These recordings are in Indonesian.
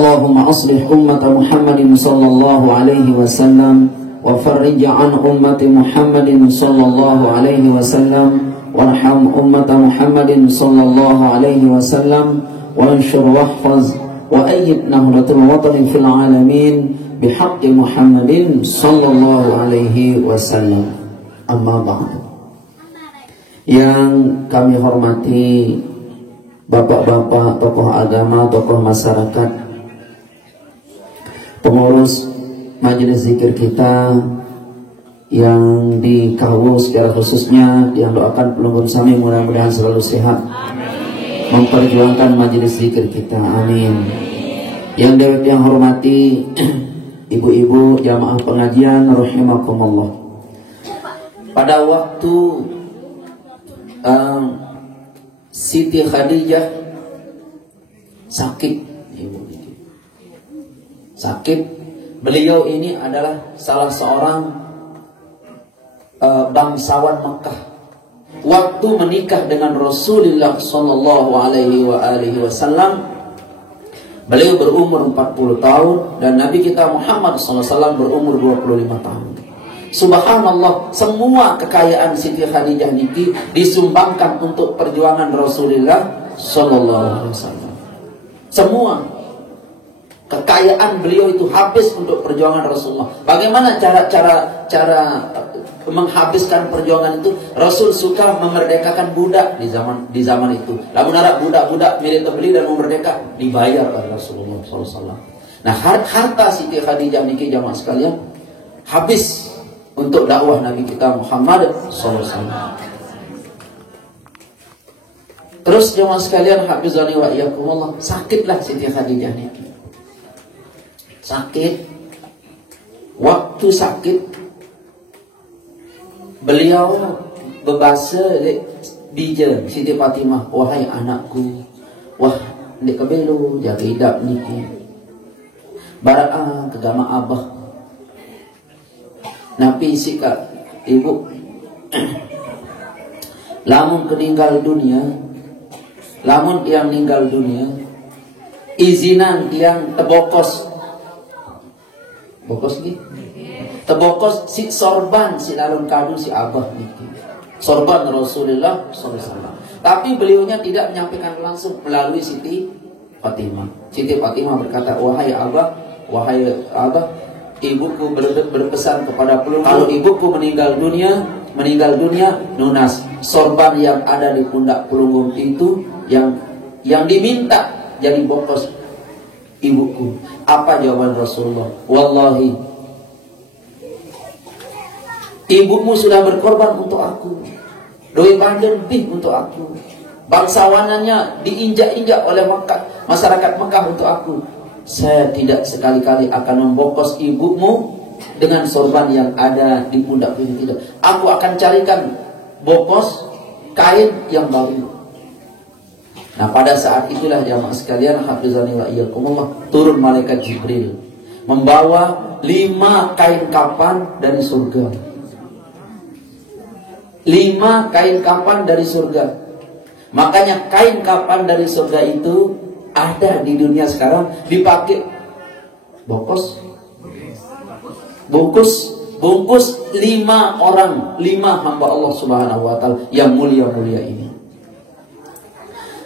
Allahumma aslih ummata Muhammadin sallallahu alaihi wasallam wa farrij an ummati Muhammadin sallallahu alaihi wasallam warham ummata Muhammadin sallallahu alaihi wasallam wa anshur wahfaz wa ayyid nahratul watan fil alamin bihaqqi Muhammadin sallallahu alaihi wasallam. Amma ba'd. Yang kami hormati bapak-bapak, tokoh agama, tokoh masyarakat, pengurus majelis zikir kita yang di Kawu secara khususnya, yang doakan pelunggun sami mudah-mudahan selalu sehat, memperjuangkan majelis zikir kita, amin. Yang dewek yang hormati ibu-ibu jamaah pengajian rahimakumullah. Pada waktu Siti Khadijah sakit, beliau ini adalah salah seorang bangsawan Mekah. Waktu menikah dengan Rasulullah Sallallahu Alaihi Wasallam, beliau berumur 40 tahun dan Nabi kita Muhammad SAW berumur 25 tahun. Subhanallah, semua kekayaan Siti Khadijah niki disumbangkan untuk perjuangan Rasulullah Sallallahu Alaihi Wasallam. Semua kekayaan beliau itu habis untuk perjuangan Rasulullah. Bagaimana cara menghabiskan perjuangan itu? Rasul suka memerdekakan budak di zaman itu. Lamun ada budak-budak milik beli dan merdeka dibayar oleh Rasulullah SAW. Nah, harta Siti Khadijah niki jamaah sekalian habis untuk dakwah Nabi kita Muhammad SAW. Terus jemaah sekalian, hafizani wa iyyakumullah, sakitlah Siti Khadijah niki. Sakit. Waktu sakit, beliau berbahasa bija Siti Fatimah, wahai anakku, wah ndek kebelu jaga hidup niki. Baraan kegama abah. Nabi sikap ibu lamun meninggal dunia, lamun yang meninggal dunia, izinan yang tebokos tebokos si sorban si lalun kadu si abah niki, sorban Rasulullah SAW. Tapi beliaunya tidak menyampaikan langsung melalui Siti Fatimah. Siti Fatimah berkata, wahai abah, ibuku berpesan kepada pelunggu, kalau ibuku meninggal dunia, nunas sorban yang ada di pundak pelunggu itu yang diminta jadi bokos ibuku. Apa jawaban Rasulullah? Wallahi, ibumu sudah berkorban untuk aku, doi pandan lebih untuk aku, bangsawanannya diinjak-injak oleh masyarakat Mekah untuk aku. Saya tidak sekali-kali akan membokos ibumu dengan sorban yang ada di pundak ini, tidak. Aku akan carikan bokos kain yang baru. Nah, pada saat itulah jamaah sekalian, hafizani wa iyyakumullah, turun malaikat Jibril membawa 5 kain kafan dari surga. 5 kain kafan dari surga. Makanya kain kafan dari surga itu ada di dunia sekarang dipakai bungkus 5 orang, 5 hamba Allah Subhanahu wa taala yang mulia-mulia ini.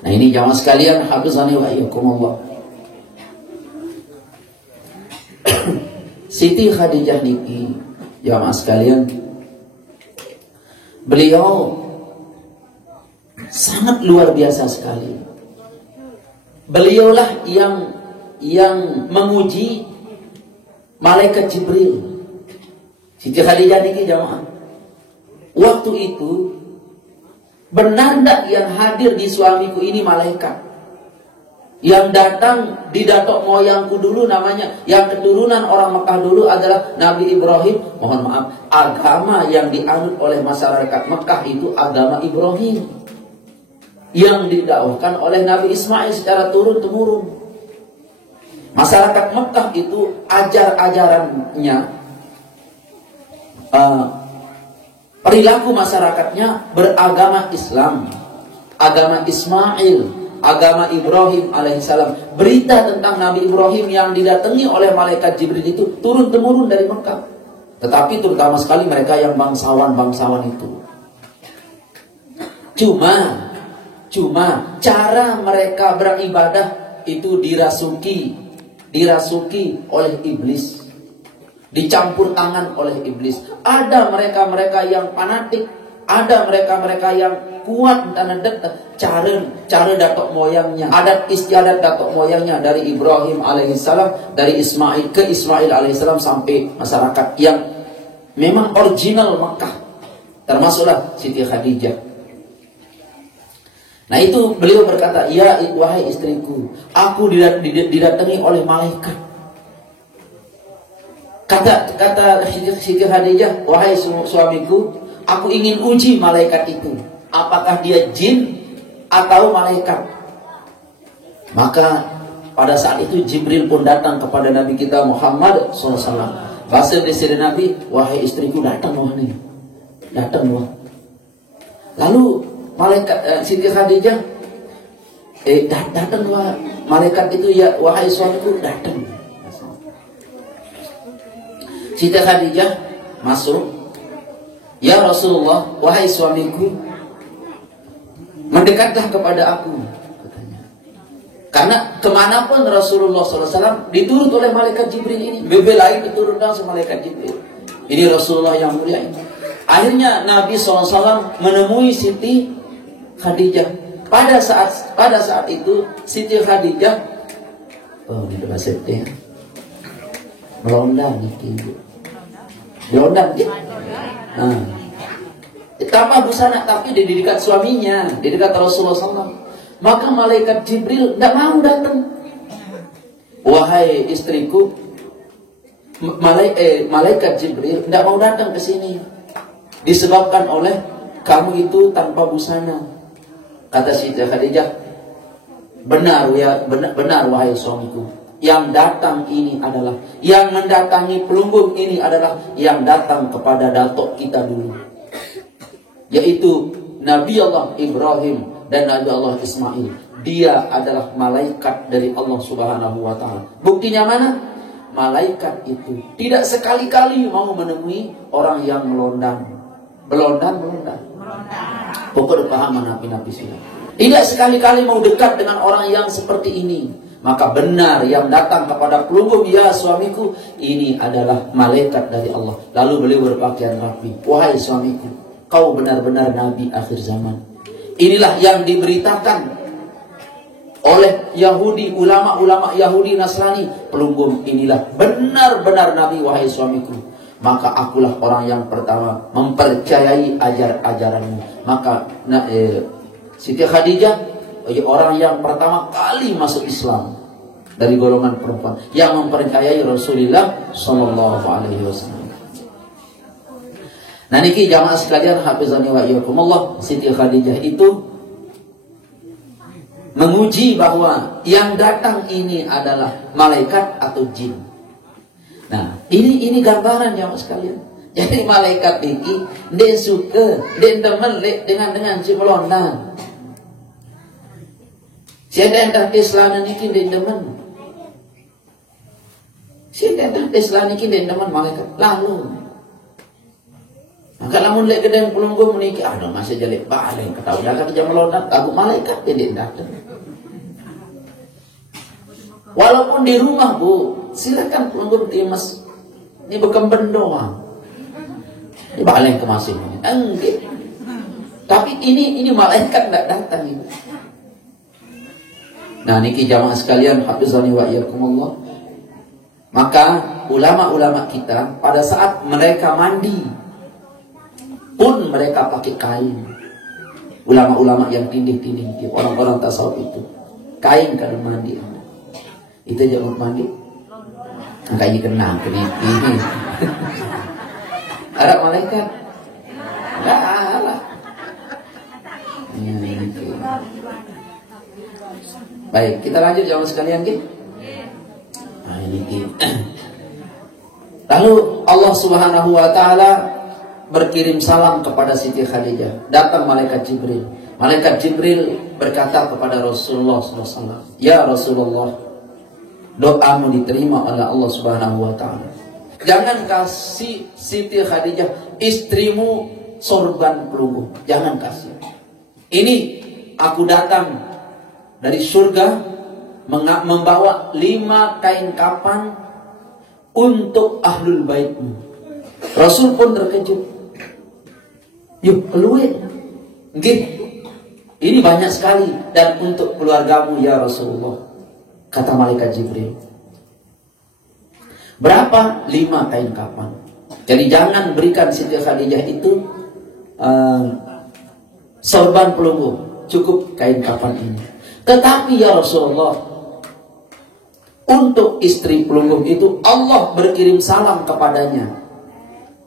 Nah, ini jamaah sekalian, hafizani wa iyyakumullah. Siti Khadijah niki jamaah sekalian, beliau sangat luar biasa sekali. Beliaulah yang menguji malaikat Jibril. Siti Khadijah niki jamaah, waktu itu benar tak yang hadir di suamiku ini malaikat? Yang datang di datok moyangku dulu namanya, yang keturunan orang Mekah dulu adalah Nabi Ibrahim. Mohon maaf, agama yang dianut oleh masyarakat Mekah itu agama Ibrahim, yang didakwahkan oleh Nabi Ismail secara turun-temurun. Masyarakat Mekah itu ajarannya, perilaku masyarakatnya beragama Islam, agama Ismail, agama Ibrahim alaihissalam. Berita tentang Nabi Ibrahim yang didatangi oleh malaikat Jibril itu turun-temurun dari Mekah. Tetapi terutama sekali mereka yang bangsawan-bangsawan itu. Cuma cara mereka beribadah itu dirasuki oleh iblis. Dicampur tangan oleh iblis. Ada mereka-mereka yang fanatik, ada mereka-mereka yang kuat dan cara datuk moyangnya, adat istiadat datuk moyangnya dari Ibrahim alaihissalam, dari Ismail ke Ismail alaihissalam sampai masyarakat yang memang original Makkah, termasuklah Siti Khadijah. Nah itu beliau berkata, ya wahai istriku, aku didatangi oleh malaikat. Kata Siti Khadijah, wahai suamiku, aku ingin uji malaikat itu, apakah dia jin atau malaikat. Maka pada saat itu Jibril pun datang kepada Nabi kita Muhammad SAW. Bahasa dari Nabi, wahai istriku, datang wah nih, datang wah. Lalu malaikat Siti Khadijah, datang wah malaikat itu, ya wahai suamiku, datang. Siti Khadijah masuk, ya Rasulullah, wahai suamiku, mendekatlah kepada aku, katanya. Karena kemanapun Rasulullah SAW diturut oleh malaikat Jibril ini, bebe lain diturut sama malaikat Jibril. Ini Rasulullah yang mulia ini. Akhirnya Nabi SAW menemui Siti Khadijah. Pada saat itu Siti Khadijah, oh ini bahasa dia melonda nih, melonda gitu. Tanpa busana, tapi di dekat suaminya, di dekat Rasulullah SAW. Maka malaikat Jibril tidak mau datang. Wahai istriku, malaikat Jibril tidak mau datang ke sini, disebabkan oleh kamu itu tanpa busana. Kata Siti Khadijah, benar wahai suamiku, yang datang ini adalah, yang mendatangi pelunggung ini adalah yang datang kepada datuk kita dulu, yaitu Nabi Allah Ibrahim dan Nabi Allah Ismail. Dia adalah malaikat dari Allah Subhanahu wa Ta'ala. Buktinya mana? Malaikat itu tidak sekali-kali mau menemui orang yang melondang. Pokoknya paham nabi-nabi sini. Tidak sekali-kali mau dekat dengan orang yang seperti ini. Maka benar yang datang kepada pelunggung, ya suamiku, ini adalah malaikat dari Allah. Lalu beliau berpakaian rapi. Wahai suamiku, kau benar-benar nabi akhir zaman. Inilah yang diberitakan oleh Yahudi, ulama-ulama Yahudi Nasrani. Pelunggung inilah benar-benar nabi, wahai suamiku. Maka akulah orang yang pertama mempercayai ajaranmu. Maka Siti Khadijah orang yang pertama kali masuk Islam dari golongan perempuan yang mempercayai Rasulullah Sallallahu Alaihi Wasallam. Nah niki jamaah sekalian, hafizani wa iyyakumullah, Siti Khadijah itu menguji bahwa yang datang ini adalah malaikat atau jin. Nah ini gambaran jamaah sekalian. Jadi malaikat ini dia suka, dia teman dengan si melonang. Siapa yang Islam ini dia teman. Siapa yang Islam ini dia teman malaikat. Lalu maka namun lek gedeng pelunggung meniki, aduh masih jelek balik, ketahuan dah kerja melonang, aku malaikat dia datang. Walaupun di rumah bu, silakan pelunggung timas. Ini bekemben doang. Ini balik ke masing. Enggak. Tapi ini malaikat tidak datang ini. Nah niki jamaah sekalian, hafizani wa iyyakumullah. Maka ulama-ulama kita pada saat mereka mandi pun mereka pakai kain. Ulama-ulama yang tindih-tindih, orang-orang tasawuf itu kain kalau mandi. Itu jangan mandi. Kayaknya kenang ini. Ada malaikat? Enggak ada. Baik, kita lanjut jamaah sekalian gitu. Nah ini. Lalu Allah Subhanahu wa Ta'ala berkirim salam kepada Siti Khadijah. Datang malaikat Jibril. Malaikat Jibril berkata kepada Rasulullah SAW, "Ya Rasulullah, doamu diterima oleh Allah Subhanahu wa Ta'ala. Jangan kasih Siti Khadijah istrimu sorban pelunggu, jangan kasih. Ini aku datang dari surga membawa 5 kain kafan untuk ahlul baitmu." Rasul pun terkejut. "Yuk keluar. Ini banyak sekali, dan untuk keluargamu ya Rasulullah," kata malaikat Jibril. Berapa? 5 kain kafan. Jadi jangan berikan Siti Khadijah itu sorban pelunggu, cukup kain kafan ini. Tetapi ya Rasulullah, untuk istri pelunggu itu Allah berkirim salam kepadanya.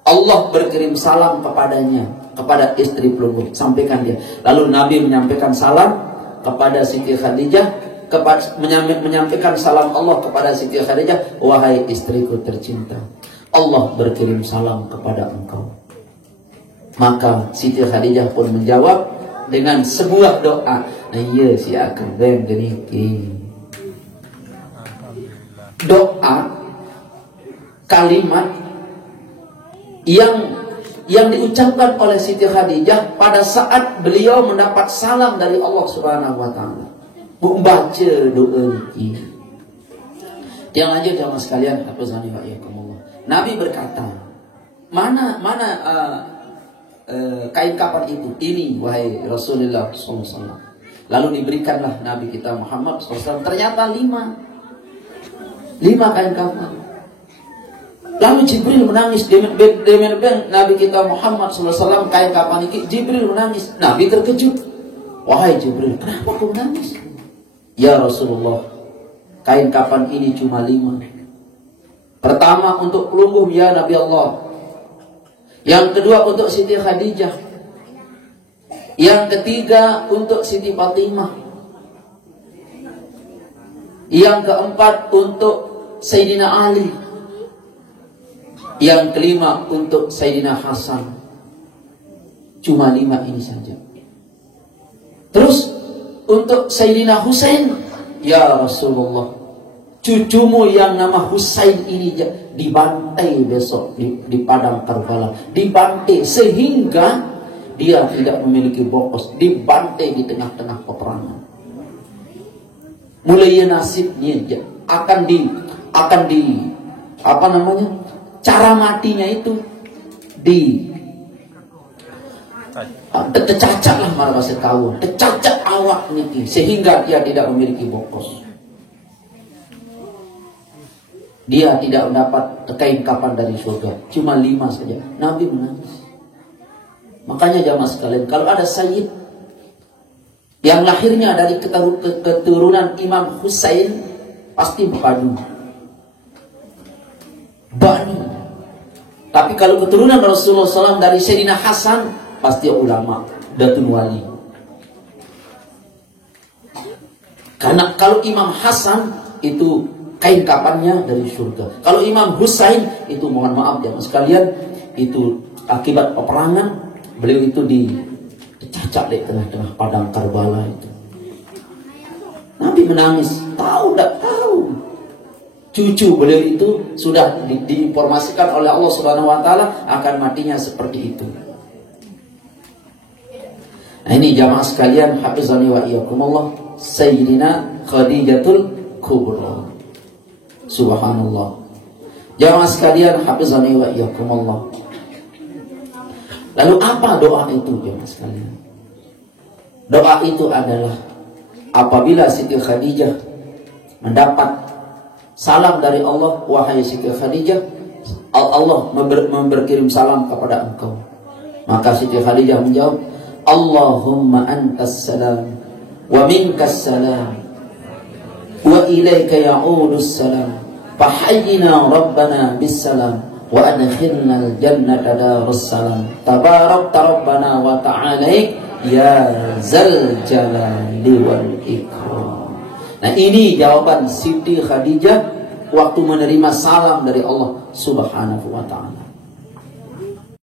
Allah berkirim salam kepadanya, kepada istri pelunggu. Sampaikan dia. Lalu Nabi menyampaikan salam kepada Siti Khadijah, menyampaikan salam Allah kepada Siti Khadijah, "Wahai istriku tercinta, Allah berkirim salam kepada engkau." Maka Siti Khadijah pun menjawab dengan sebuah doa. Nah iya si akan geniki. Doa, kalimat yang diucapkan oleh Siti Khadijah pada saat beliau mendapat salam dari Allah Subhanahu wa Ta'ala. Membaca doa ini. Yang lanjut jamaah sekalian, hafizani wa iyyakumullah. Nabi berkata, mana kain kafan itu? Ini wahai Rasulullah SAW. Lalu diberikanlah Nabi kita Muhammad SAW. Ternyata 5 kain kafan. Lalu Jibril menangis. Nabi kita Muhammad SAW kain kafan ini. Jibril menangis. Nabi terkejut. "Wahai Jibril, kenapa kau menangis?" "Ya Rasulullah, kain kafan ini cuma 5. Pertama untuk pelunggu ya Nabi Allah. Yang kedua untuk Siti Khadijah. Yang ketiga untuk Siti Fatimah. Yang keempat untuk Sayyidina Ali. Yang kelima untuk Sayyidina Hasan." Cuma 5 ini saja. Terus untuk Sayyidina Husain, "Ya Rasulullah, cucumu yang nama Husain ini dibantai besok di padang Karbala. Dibantai sehingga dia tidak memiliki bokos. Dibantai di tengah-tengah peperangan. Mulai nasibnya akan di cara matinya itu tercacat lah marah bahasa kau, tercacat awak niki sehingga dia tidak memiliki bokos. Dia tidak mendapat kain kafan dari surga, cuma 5 saja. Nabi menangis. Makanya jamaah sekalian, kalau ada sayyid yang lahirnya dari keturunan Imam Husain, pasti Banu. Tapi kalau keturunan Rasulullah SAW dari Sayyidina Hasan, pasti ulama, datun wali. Karena kalau Imam Hasan itu kain kafannya dari surga. Kalau Imam Husain itu, mohon maaf jamaah sekalian, itu akibat peperangan, beliau itu dicacat di tengah-tengah padang Karbala itu. Nabi menangis, tahu tak tahu. Cucu beliau itu sudah diinformasikan oleh Allah Subhanahu wa Ta'ala akan matinya seperti itu. Nah ini jamaah sekalian, hafizani wa iyyakumullah, Sayyidina Khadijatul Kubra. Subhanallah. Jamaah sekalian, hafizani wa iyyakumullah. Lalu apa doa itu jamaah sekalian? Doa itu adalah apabila Siti Khadijah mendapat salam dari Allah, "Wahai Siti Khadijah, Allah berkirim salam kepada engkau." Maka Siti Khadijah menjawab, "Allahumma antas salam wa minkas salam wa ilaika ya'udus salam fahayyina rabbana bis salam wa adkhilna al-jannata darus salam tabarakta rabbana wa ta'alaik ya zal jalali wal ikram." Nah ini jawaban Siti Khadijah waktu menerima salam dari Allah Subhanahu wa Ta'ala.